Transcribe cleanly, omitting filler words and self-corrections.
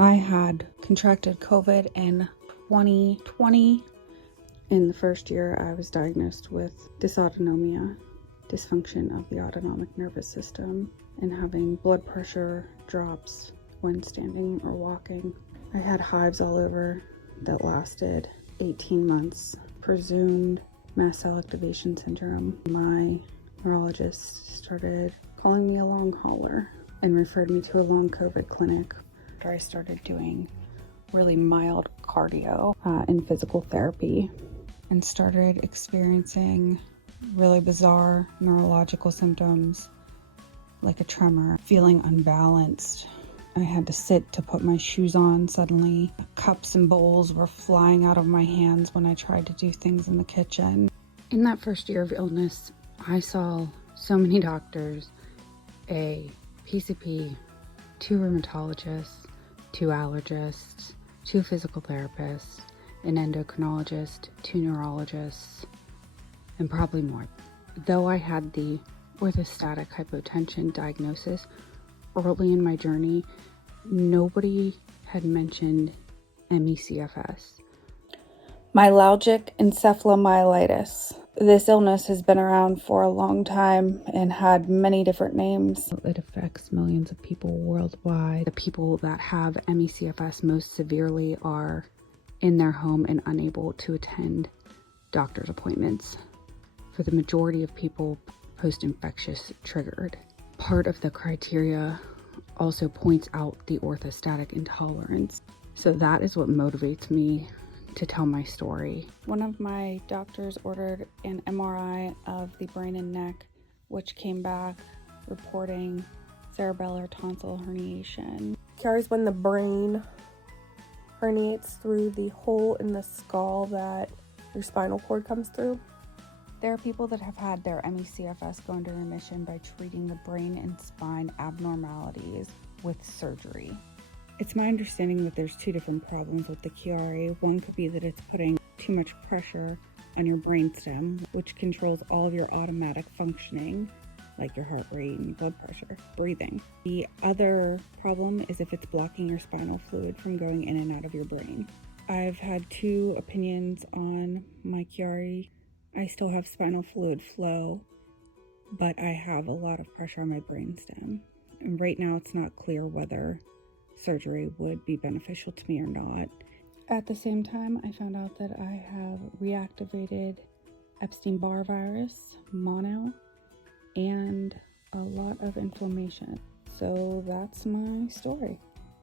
I had contracted COVID in 2020. In the first year, I was diagnosed with dysautonomia, dysfunction of the autonomic nervous system, and having blood pressure drops when standing or walking. I had hives all over that lasted 18 months, presumed mast cell activation syndrome. My neurologist started calling me a long hauler and referred me to a long COVID clinic. After I started doing really mild cardio and physical therapy and started experiencing really bizarre neurological symptoms like a tremor, feeling unbalanced. I had to sit to put my shoes on suddenly. Cups and bowls were flying out of my hands when I tried to do things in the kitchen. In that first year of illness, I saw so many doctors, a PCP, 2 rheumatologists, 2 allergists, 2 physical therapists, an endocrinologist, 2 neurologists, and probably more. Though I had the orthostatic hypotension diagnosis early in my journey, nobody had mentioned ME/CFS. Myalgic encephalomyelitis. This illness has been around for a long time and had many different names. It affects millions of people worldwide. The people that have ME/CFS most severely are in their home and unable to attend doctor's appointments. For the majority of people, post-infectious triggered. Part of the criteria also points out the orthostatic intolerance. So that is what motivates me to tell my story. One of my doctors ordered an MRI of the brain and neck, which came back reporting cerebellar tonsil herniation. Chiari's when the brain herniates through the hole in the skull that your spinal cord comes through. There are people that have had their ME/CFS go into remission by treating the brain and spine abnormalities with surgery. It's my understanding that there's 2 different problems with the Chiari. One could be that it's putting too much pressure on your brainstem, which controls all of your automatic functioning, like your heart rate and blood pressure, breathing. The other problem is if it's blocking your spinal fluid from going in and out of your brain. I've had 2 opinions on my Chiari. I still have spinal fluid flow, but I have a lot of pressure on my brainstem. And right now it's not clear whether surgery would be beneficial to me or not. At the same time, I found out that I have reactivated Epstein-Barr virus, mono, and a lot of inflammation. So that's my story.